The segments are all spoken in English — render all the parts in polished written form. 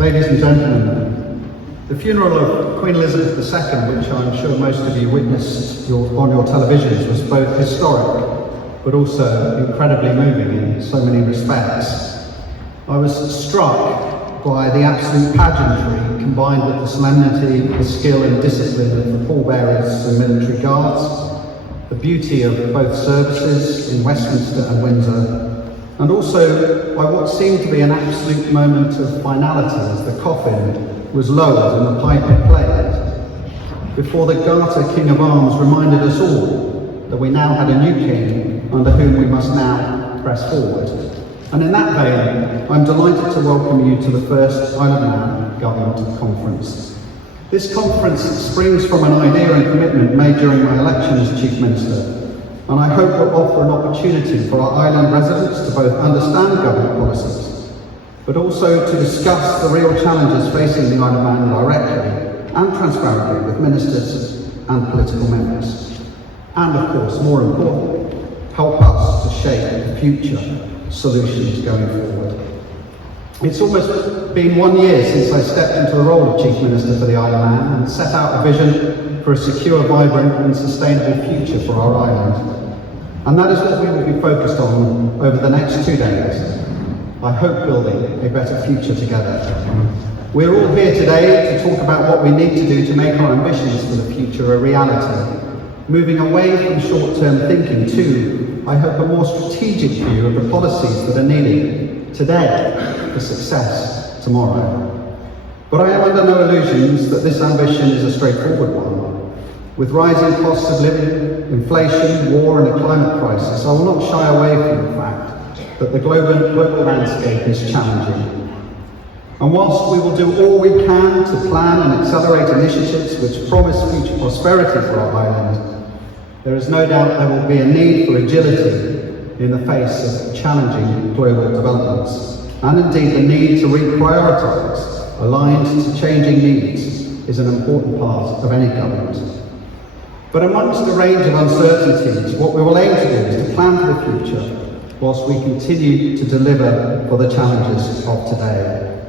Ladies and gentlemen, the funeral of Queen Elizabeth II, which I'm sure most of you witnessed on your televisions, was both historic but also incredibly moving in so many respects. I was struck by the absolute pageantry combined with the solemnity, the skill and discipline of the pallbearers and military guards, the beauty of both services in Westminster and Windsor, and also by what seemed to be an absolute moment of finality as the coffin was lowered and the piper played, before the Garter King of Arms reminded us all that we now had a new king under whom we must now press forward. And in that vein, I'm delighted to welcome you to the first Isle of Man Government Conference. This conference springs from an idea and commitment made during my election as Chief Minister, and I hope will offer an opportunity for our island residents to both understand government policies, but also to discuss the real challenges facing the Isle of Man directly and transparently with ministers and political members. And of course, more importantly, help us to shape the future solutions going forward. It's almost been 1 year since I stepped into the role of Chief Minister for the Isle of Man and set out a vision for a secure, vibrant and sustainable future for our island. And that is what we will be focused on over the next 2 days. I hope building a better future together. We're all here today to talk about what we need to do to make our ambitions for the future a reality, moving away from short-term thinking to, I hope, a more strategic view of the policies that are needed today for success tomorrow. But I am under no illusions that this ambition is a straightforward one. With rising costs of living, inflation, war and a climate crisis, I will not shy away from the fact that the global landscape is challenging. And whilst we will do all we can to plan and accelerate initiatives which promise future prosperity for our island, there is no doubt there will be a need for agility in the face of challenging global developments. And indeed, the need to reprioritise, aligned to changing needs, is an important part of any government. But amongst a range of uncertainties, what we will aim to do is to plan for the future, whilst we continue to deliver for the challenges of today.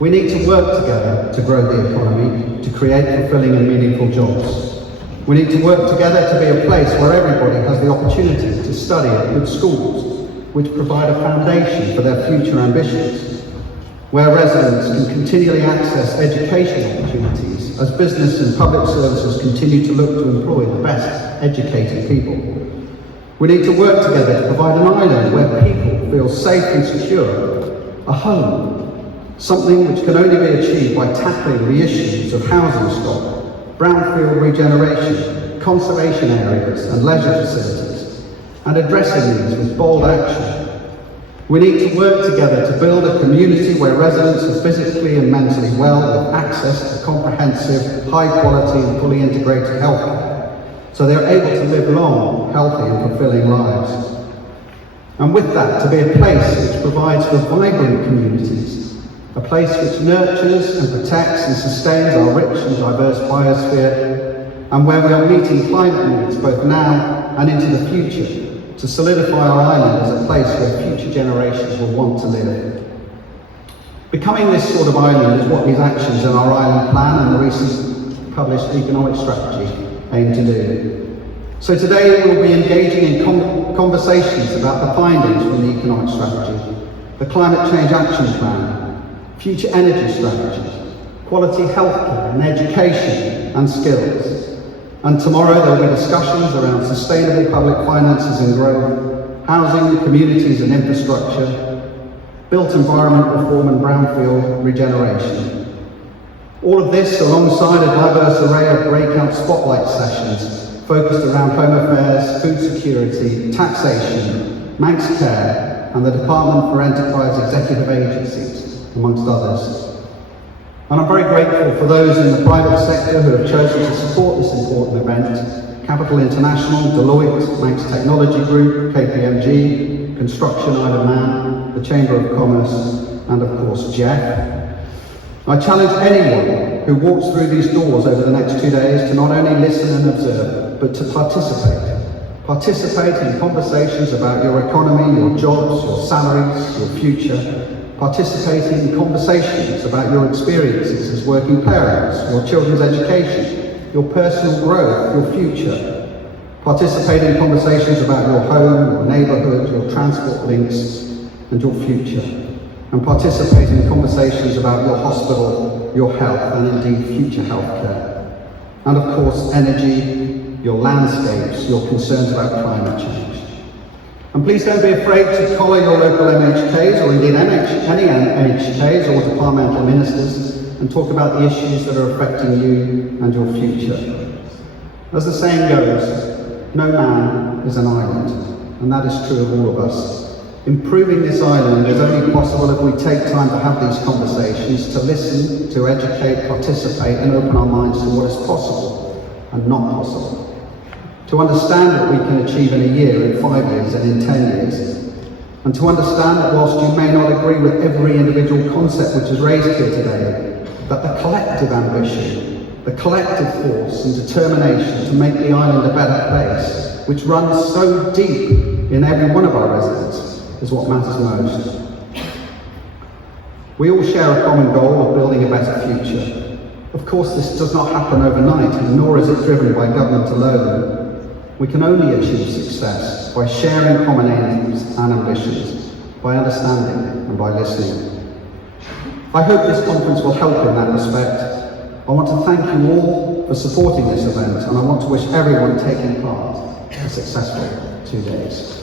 We need to work together to grow the economy, to create fulfilling and meaningful jobs. We need to work together to be a place where everybody has the opportunity to study at good schools, which provide a foundation for their future ambitions, where residents can continually access education opportunities as business and public services continue to look to employ the best educated people. We need to work together to provide an island where people feel safe and secure, a home, something which can only be achieved by tackling the issues of housing stock, brownfield regeneration, conservation areas and leisure facilities, and addressing these with bold action. We need to work together to build a community where residents are physically and mentally well with access to comprehensive, high quality and fully integrated healthcare, so they are able to live long, healthy and fulfilling lives. And with that, to be a place which provides for vibrant communities, a place which nurtures and protects and sustains our rich and diverse biosphere, and where we are meeting climate needs both now and into the future, to solidify our island as a place where future generations will want to live. Becoming this sort of island is what these actions in our island plan and the recent published economic strategy aim to do. So today we'll be engaging in conversations about the findings from the economic strategy, the climate change action plan, future energy strategy, quality healthcare and education and skills. And tomorrow there will be discussions around sustainable public finances and growth, housing, communities and infrastructure, built environment reform and brownfield regeneration. All of this alongside a diverse array of breakout spotlight sessions focused around home affairs, food security, taxation, Manx care and the Department for Enterprise Executive Agencies, amongst others. And I'm very grateful for those in the private sector who have chosen to support this important event: Capital International, Deloitte, Manx Technology Group, KPMG, Construction Isle of Man, the Chamber of Commerce, and of course Jeff. I challenge anyone who walks through these doors over the next 2 days to not only listen and observe, but to participate. Participate in conversations about your economy, your jobs, your salaries, your future. participating in conversations about your experiences as working parents, your children's education, your personal growth, your future, participating in conversations about your home, your neighbourhood, your transport links, and your future, and participating in conversations about your hospital, your health, and indeed future healthcare. And of course, energy, your landscapes, your concerns about climate change. And please don't be afraid to collar your local MHKs, or indeed any MHKs or departmental ministers, and talk about the issues that are affecting you and your future. As the saying goes, no man is an island, and that is true of all of us. Improving this island is only possible if we take time to have these conversations, to listen, to educate, participate, and open our minds to what is possible and not possible. To understand what we can achieve in a year, in 5 years, and in 10 years. And to understand that whilst you may not agree with every individual concept which is raised here today, that the collective ambition, the collective force and determination to make the island a better place, which runs so deep in every one of our residents, is what matters most. We all share a common goal of building a better future. Of course, this does not happen overnight, and nor is it driven by government alone. We can only achieve success by sharing common aims and ambitions, by understanding and by listening. I hope this conference will help in that respect. I want to thank you all for supporting this event, and I want to wish everyone taking part a successful 2 days.